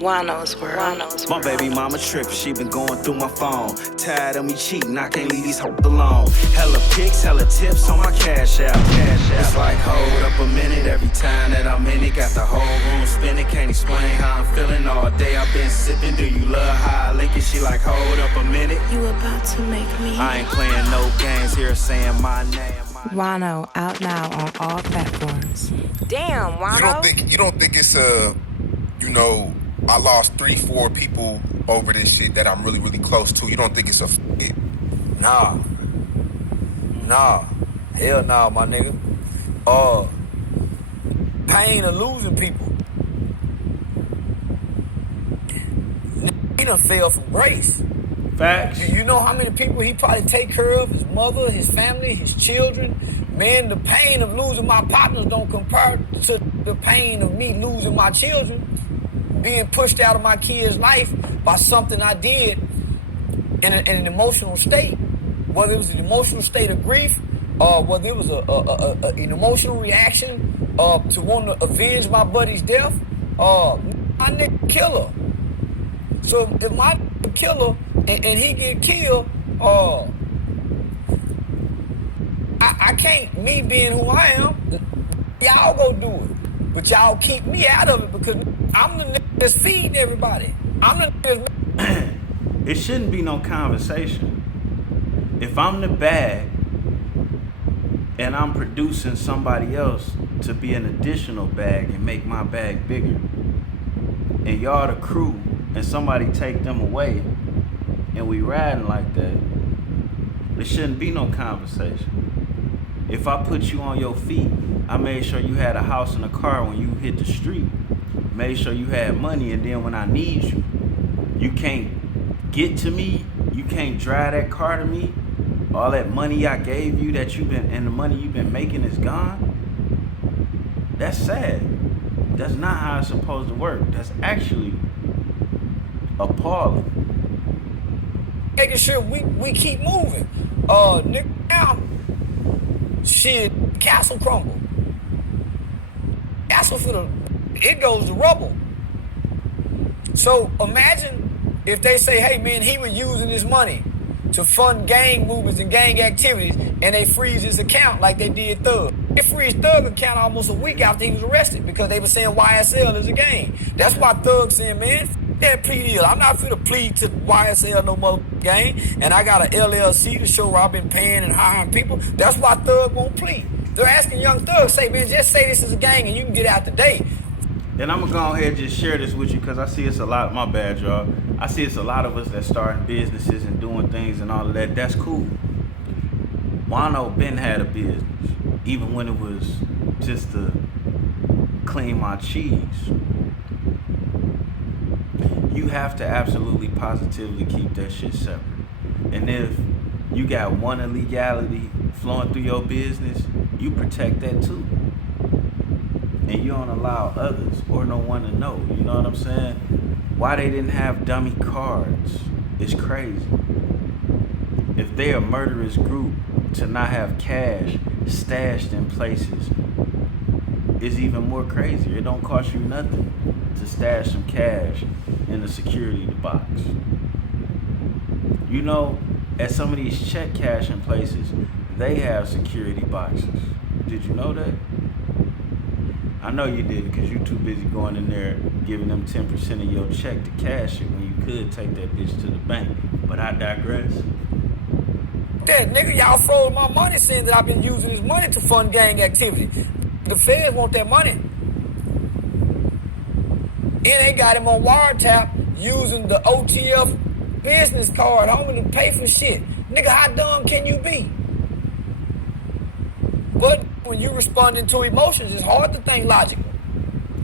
Juan-O's world. My baby mama trippin', she been going through my phone. Tired of me cheating, I can't leave these hoes alone. Hella pics, hella tips on my cash app. It's like, hold up a minute every time that I'm in it. Got the whole room spinning, can't explain how I'm feeling. All day I've been sipping, do you love how I lick it? She like, hold up a minute. You about to make me. I ain't playing no games here saying my name. Juan-O out now on all platforms. Damn, Juan-O. You don't think it's I lost 3-4 people over this shit that I'm really, really close to. You don't think it's a it? Nah. Hell nah, my nigga. Pain of losing people. He done fell from grace. Facts. You know how many people he probably take care of? His mother, his family, his children. Man, the pain of losing my partners don't compare to the pain of me losing my children. Being pushed out of my kid's life by something I did in an emotional state. Whether it was an emotional state of grief, whether it was an emotional reaction to want to avenge my buddy's death, my nigga killer. So if my nigga killer and he get killed, I can't, me being who I am, y'all go do it. But y'all keep me out of it because I'm the nigga that's feeding everybody. I'm the nigga that's... It shouldn't be no conversation. If I'm the bag and I'm producing somebody else to be an additional bag and make my bag bigger, and y'all the crew and somebody take them away and we riding like that, there shouldn't be no conversation. If I put you on your feet, I made sure you had a house and a car when you hit the street. Made sure you had money, and then when I need you, you can't get to me. You can't drive that car to me. All that money I gave you that you've been, and the money you've been making is gone. That's sad. That's not how it's supposed to work. That's actually appalling. Making sure we keep moving. Nigga, now, shit, castle crumble. Castle it goes to rubble. So imagine if they say, hey man, he was using his money to fund gang movements and gang activities, and they freeze his account like they did Thug. They freeze Thug account almost a week after he was arrested because they were saying YSL is a gang. That's why Thug saying, man, that plea deal. I'm not finna plead to YSL no more gang, and I got an LLC to show where I've been paying and hiring people. That's why Thug won't plead. They're asking young Thug, say, man, just say this is a gang and you can get out today. And I'm gonna go ahead and just share this with you because I see it's a lot, my bad y'all. I see it's a lot of us that starting businesses and doing things and all of that. That's cool. Juan-O been had a business, even when it was just to clean my cheese. You have to absolutely positively keep that shit separate. And if you got one illegality flowing through your business, you protect that too. And you don't allow others or no one to know. You know what I'm saying? Why they didn't have dummy cards is crazy. If they're a murderous group, to not have cash stashed in places is even more crazy. It don't cost you nothing to stash some cash in the security box. You know, at some of these check cashing places, they have security boxes. Did you know that? I know you did because you're too busy going in there giving them 10% of your check to cash it when you could take that bitch to the bank. But I digress. That nigga, y'all froze my money saying that I've been using this money to fund gang activity. The feds want that money. And they got him on wiretap using the OTF business card, homie, to pay for shit. Nigga, how dumb can you be? But when you responding to emotions, it's hard to think logical.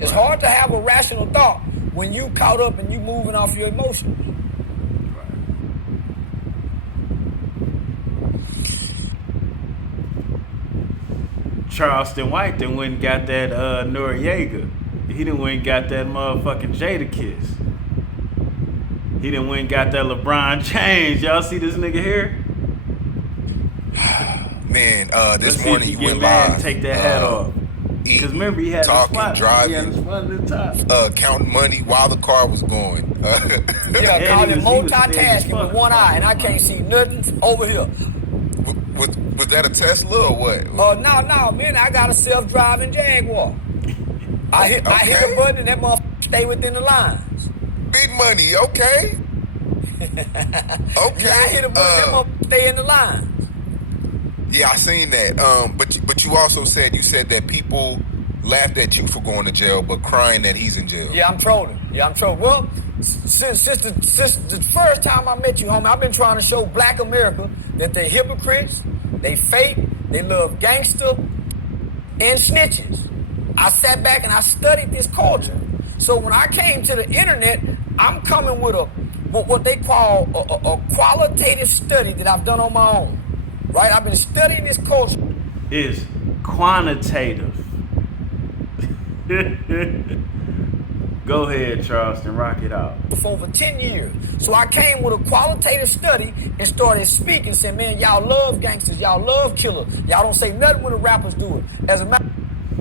It's hard to have a rational thought when you caught up and you moving off your emotions. Charleston White then went and got that Noriega. He done went and got that motherfucking Jada Kiss. He done went and got that LeBron James. Y'all see this nigga here? Man, this Let's morning see if he you went get mad live. and take that hat off. Because remember, he had talking, the spot. driving, He had the spot at the top. counting money while the car was going. Yeah, And call he it was multitasking with one eye, and I can't see nothing over here. Was that a Tesla or what? No, man, I got a self-driving Jaguar. I hit a button and that motherfucker stay within the lines. Big money, okay. Okay. Yeah, I hit a button, that motherfucker stay in the lines. Yeah, I seen that. But you also said that people laughed at you for going to jail, but crying that he's in jail. Yeah, I'm trolling. Well, since the first time I met you, homie, I've been trying to show Black America that they hypocrites, they fake, they love gangster, and snitches. I sat back and I studied this culture. So when I came to the internet, I'm coming with what they call a qualitative study that I've done on my own. Right? I've been studying this culture. It's quantitative. Go ahead, Charleston, rock it out. For over 10 years. So I came with a qualitative study and started speaking, saying, man, y'all love gangsters, y'all love killers. Y'all don't say nothing when the rappers do it. As a matter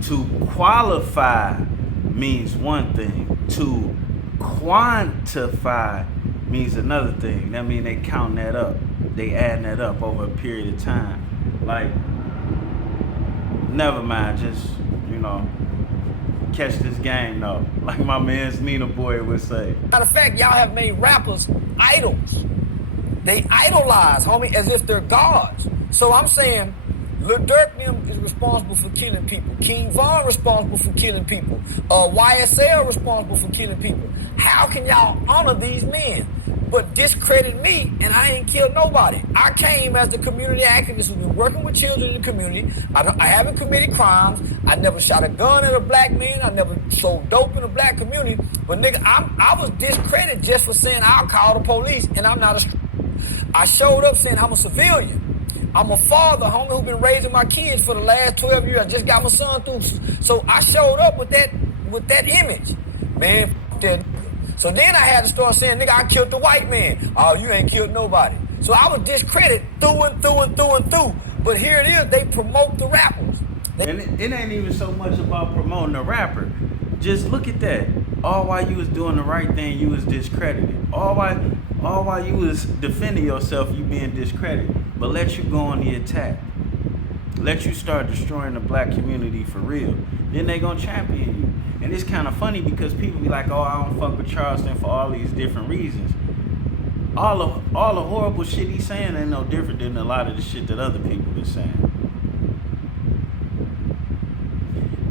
To qualify means one thing. To quantify means another thing. That means they counting that up. They adding that up over a period of time. Like, never mind, just, catch this game though. Like my man's Nina Boy would say. of fact, y'all have made rappers idols. They idolize, homie, as if they're gods. So I'm saying, Lil Durk is responsible for killing people. King Von responsible for killing people. YSL responsible for killing people. How can y'all honor these men but discredit me and I ain't killed nobody? I came as the community activist who's been working with children in the community. I haven't committed crimes. I never shot a gun at a black man. I never sold dope in the black community. But nigga, I was discredited just for saying I'll call the police and I'm not I showed up saying I'm a civilian. I'm a father, homie, who's been raising my kids for the last 12 years. I just got my son through. So I showed up with that image. Man, f*** that nigga. So then I had to start saying, nigga, I killed the white man. Oh, you ain't killed nobody. So I was discredited through and through. But here it is, they promote the rappers. And it ain't even so much about promoting the rapper. Just look at that. All while you was doing the right thing, you was discredited. All while you was defending yourself, you being discredited. But let you go on the attack. Let you start destroying the black community for real. Then they gonna champion you. And it's kind of funny because people be like, oh, I don't fuck with Charleston for all these different reasons. All the horrible shit he's saying ain't no different than a lot of the shit that other people are saying.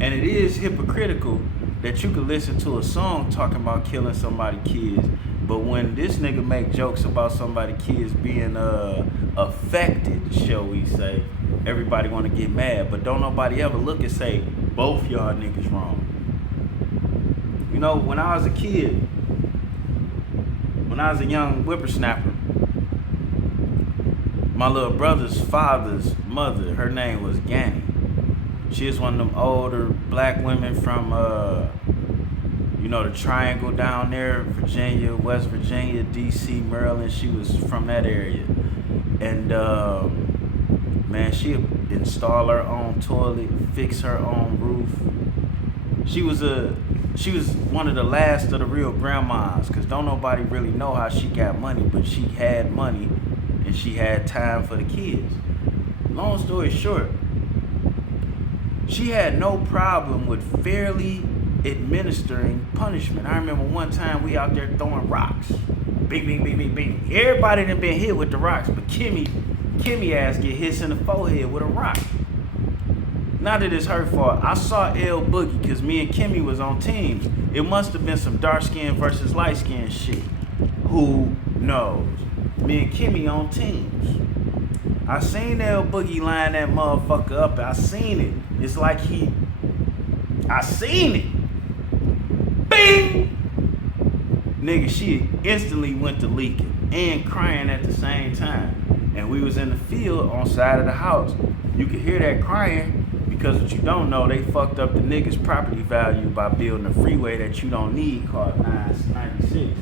And it is hypocritical that you could listen to a song talking about killing somebody's kids, but when this nigga make jokes about somebody's kids being affected, shall we say, everybody want to get mad, but don't nobody ever look and say, both y'all niggas wrong. When I was a kid, when I was a young whippersnapper, my little brother's father's mother, her name was Ganny. She is one of them older black women from, the Triangle down there, Virginia, West Virginia, D.C., Maryland. She was from that area. And, man, she installed her own toilet, fix her own roof. She was one of the last of the real grandmas, because don't nobody really know how she got money, but she had money and she had time for the kids. Long story short, she had no problem with fairly administering punishment. I remember one time we out there throwing rocks. Bing, bing, bing, bing, bing. Everybody done been hit with the rocks, but Kimmy ass get hit in the forehead with a rock. Not that it's her fault. I saw L Boogie because me and Kimmy was on teams. It must have been some dark skin versus light skin shit. Who knows? Me and Kimmy on teams. I seen L Boogie line that motherfucker up. I seen it. It's like I seen it. Bing! Nigga, she instantly went to leaking and crying at the same time. And we was in the field on side of the house. You could hear that crying because what you don't know, they fucked up the nigga's property value by building a freeway that you don't need called 996.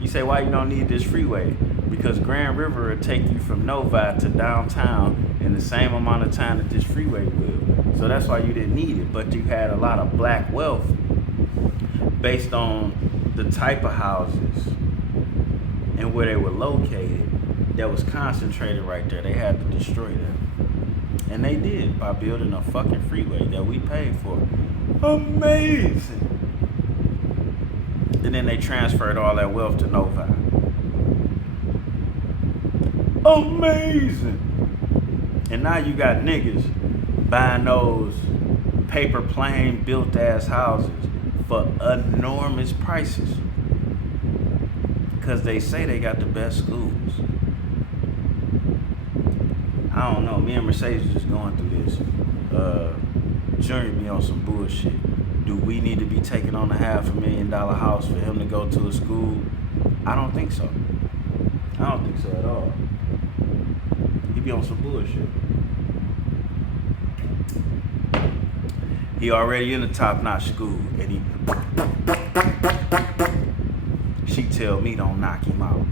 You say, why you don't need this freeway? Because Grand River will take you from Novi to downtown in the same amount of time that this freeway will. So that's why you didn't need it. But you had a lot of black wealth based on the type of houses and where they were located that was concentrated right there. They had to destroy them. And they did by building a fucking freeway that we paid for. Amazing. And then they transferred all that wealth to Novi. Amazing. And now you got niggas buying those paper plane built ass houses for enormous prices. Because they say they got the best schools. I don't know. Me and Mercedes just going through this. Junior be on some bullshit. Do we need to be taking on a $500,000 house for him to go to a school? I don't think so. I don't think so at all. He be on some bullshit. He already in a top-notch school, and she tell me don't knock him out.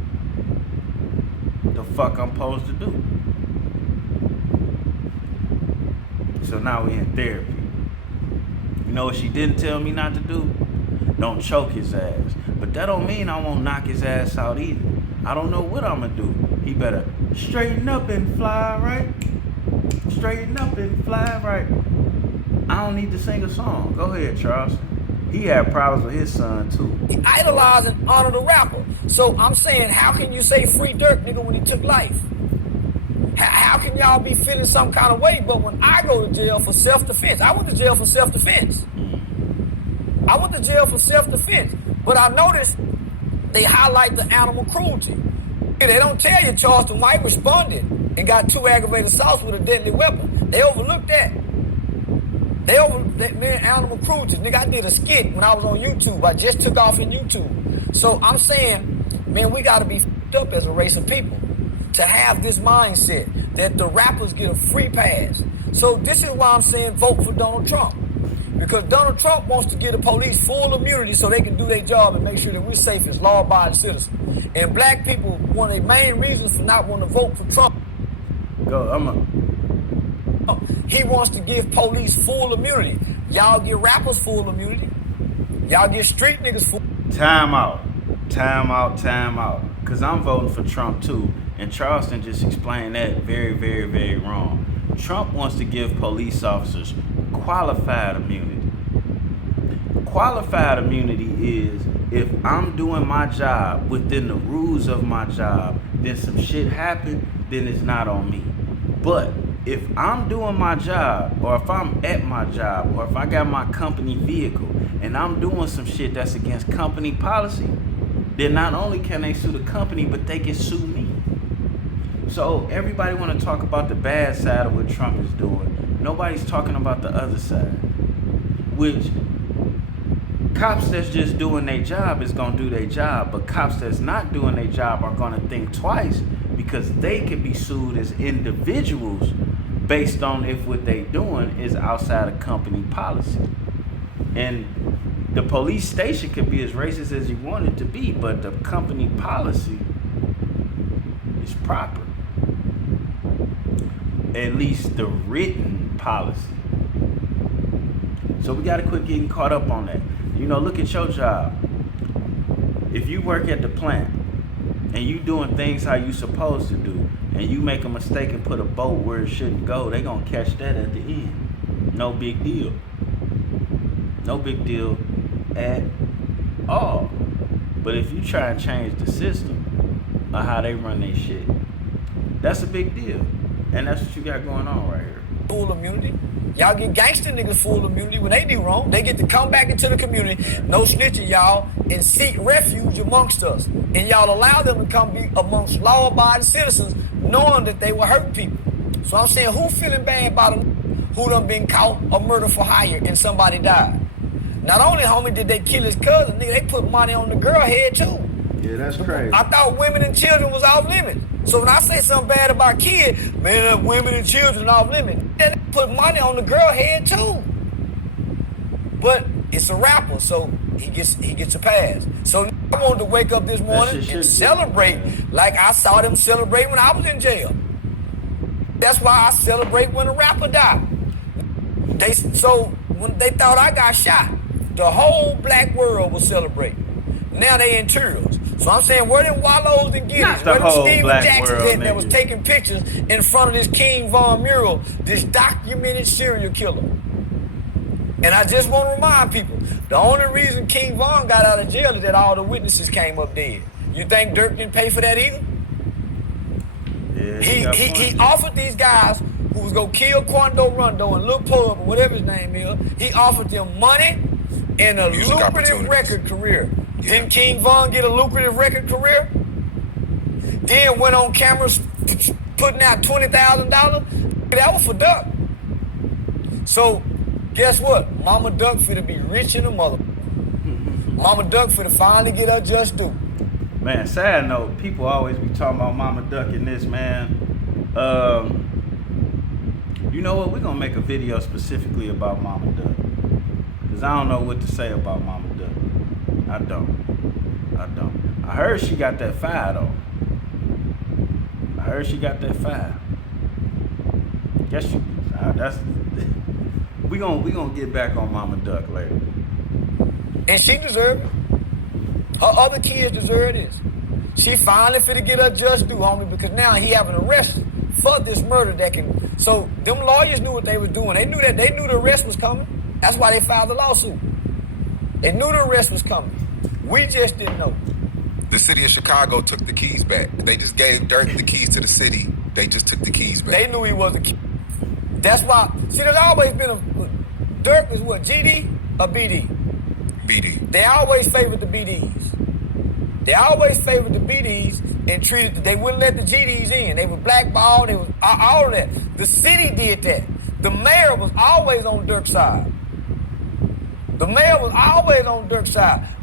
The fuck I'm supposed to do? So now we in therapy. You know what she didn't tell me not to do? Don't choke his ass. But that don't mean I won't knock his ass out either. I don't know what I'm gonna do. He better straighten up and fly right. Straighten up and fly right. I don't need to sing a song. Go ahead, Charleston. He had problems with his son too. He idolized and honored the rapper. So I'm saying, how can you say free Durk, nigga, when he took life? How can y'all be feeling some kind of way? But when I go to jail for self-defense, I went to jail for self-defense. I went to jail for self-defense. But I noticed they highlight the animal cruelty. They don't tell you Charleston White responded and got 2 aggravated assaults with a deadly weapon. They overlooked that. Man, animal cruelty. Nigga, I did a skit when I was on YouTube. I just took off in YouTube. So I'm saying, man, we got to be f***ed up as a race of people to have this mindset that the rappers get a free pass. So this is why I'm saying vote for Donald Trump. Because Donald Trump wants to give the police full immunity so they can do their job and make sure that we're safe as law-abiding citizens. And black people, one of the main reasons for not wanting to vote for Trump, he wants to give police full immunity. Y'all give rappers full immunity. Y'all give street niggas full. Time out. Because I'm voting for Trump too. And Charleston just explained that very, very, very wrong. Trump wants to give police officers qualified immunity. Qualified immunity is if I'm doing my job within the rules of my job, then some shit happened, then it's not on me. But if I'm doing my job, or if I'm at my job, or if I got my company vehicle and I'm doing some shit that's against company policy, then not only can they sue the company, but they can sue me. So everybody want to talk about the bad side of what Trump is doing. Nobody's talking about the other side, which cops that's just doing their job is going to do their job, but cops that's not doing their job are going to think twice because they can be sued as individuals based on if what they doing is outside of company policy. And the police station could be as racist as you want it to be, but the company policy is proper. At least the written policy. So we got to quit getting caught up on that. You know, look at your job. If you work at the plant and you doing things how you supposed to do, and you make a mistake and put a boat where it shouldn't go, they gonna catch that at the end. No big deal. No big deal at all. But if you try and change the system of how they run their shit, that's a big deal. And that's what you got going on right here. Full immunity. Y'all get gangster niggas full immunity when they do wrong. They get to come back into the community, no snitching y'all, and seek refuge amongst us. And y'all allow them to come be amongst law-abiding citizens, knowing that they will hurt people. So I'm saying, who feeling bad about them who done been caught or murdered for hire and somebody died? Not only, homie, did they kill his cousin, nigga, they put money on the girl head too. Yeah, that's crazy. I thought women and children was off limits. So when I say something bad about kids, man, women and children off limits. They put money on the girl head too. But it's a rapper, so he gets a pass. So I wanted to wake up this morning and celebrate like I saw them celebrate when I was in jail. That's why I celebrate when a rapper died. So when they thought I got shot, the whole black world was celebrating. Now they in tears. So I'm saying, where them Wallows and Giddies, where them Steven Jacksons that was taking pictures in front of this King Von mural, this documented serial killer? And I just want to remind people, the only reason King Von got out of jail is that all the witnesses came up dead. You think Durk didn't pay for that either? Yeah, he offered these guys who was going to kill Quando Rondo and Lil Pub or whatever his name is, he offered them money and a lucrative record career. Yeah. Didn't King Von get a lucrative record career? Then went on cameras putting out $20,000? That was for Duck. So, guess what? Mama Duck finna be rich in the mother. Mama Duck finna finally get her just due. Man, sad note, people always be talking about Mama Duck in this, man. You know what? We're going to make a video specifically about Mama Duck. Because I don't know what to say about Mama Duck. I don't. I heard she got that fire, though. Guess she... that's... We gonna get back on Mama Duck later. And she deserved it. Her other kids deserve this. She finally finna get her just due, homie, because now he have an arrest for this murder that can... So them lawyers knew what they was doing. They knew the arrest was coming. That's why they filed the lawsuit. They knew the arrest was coming. We just didn't know. The city of Chicago took the keys back. They just gave Durk the keys to the city. They just took the keys back. They knew he was a key. That's why... See, there's always been a... Durk is what, GD or BD? BD. They always favored the BDs. And treated... They wouldn't let the GDs in. They were blackballed. They was all of that. The city did that. The mayor was always on Durk's side.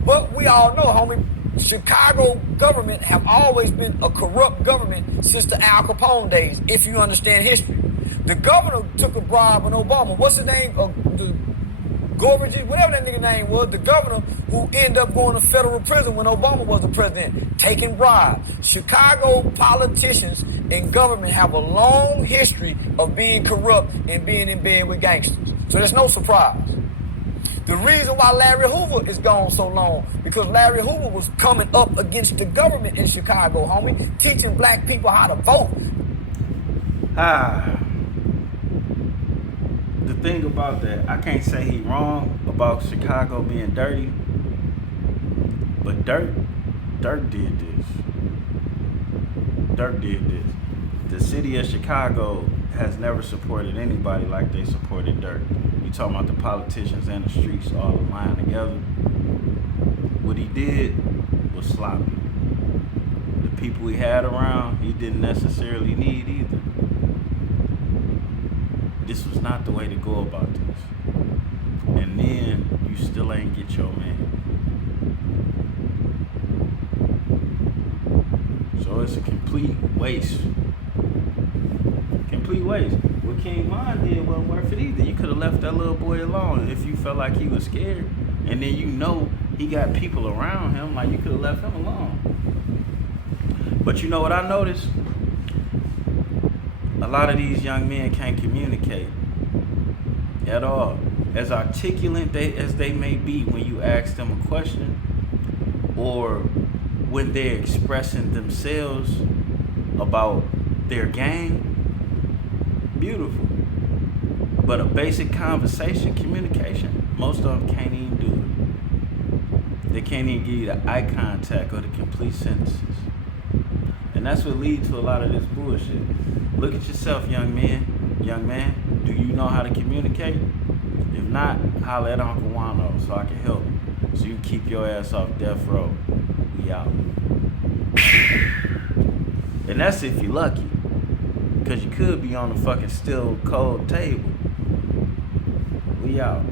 But we all know, homie, Chicago government have always been a corrupt government since the Al Capone days, if you understand history. The governor took a bribe on Obama. What's his name? The Gorbachev, whatever that nigga name was, the governor who ended up going to federal prison when Obama was the president, taking bribes. Chicago politicians and government have a long history of being corrupt and being in bed with gangsters. So there's no surprise. The reason why Larry Hoover is gone so long, because Larry Hoover was coming up against the government in Chicago, homie, teaching black people how to vote. The thing about that, I can't say he wrong about Chicago being dirty, but Durk did this. The city of Chicago has never supported anybody like they supported Durk. You talking about the politicians and the streets all aligned together. What he did was sloppy. The people he had around, he didn't necessarily need either. This was not the way to go about this. And then you still ain't get your man. So it's a complete waste. What King Von did wasn't worth it either. You could have left that little boy alone if you felt like he was scared. And then you know he got people around him, like you could have left him alone. But you know what I noticed? A lot of these young men can't communicate at all. As articulate as they may be when you ask them a question, or when they're expressing themselves about their gang, beautiful. But a basic conversation, communication, most of them can't even do it. They can't even give you the eye contact or the complete sentences. And that's what leads to a lot of this bullshit. Look at yourself, young man. Do you know how to communicate? If not, holler at Uncle Juan-O so I can help you. So you can keep your ass off death row. We out. And that's if you're lucky. Because you could be on the fucking still cold table. We out.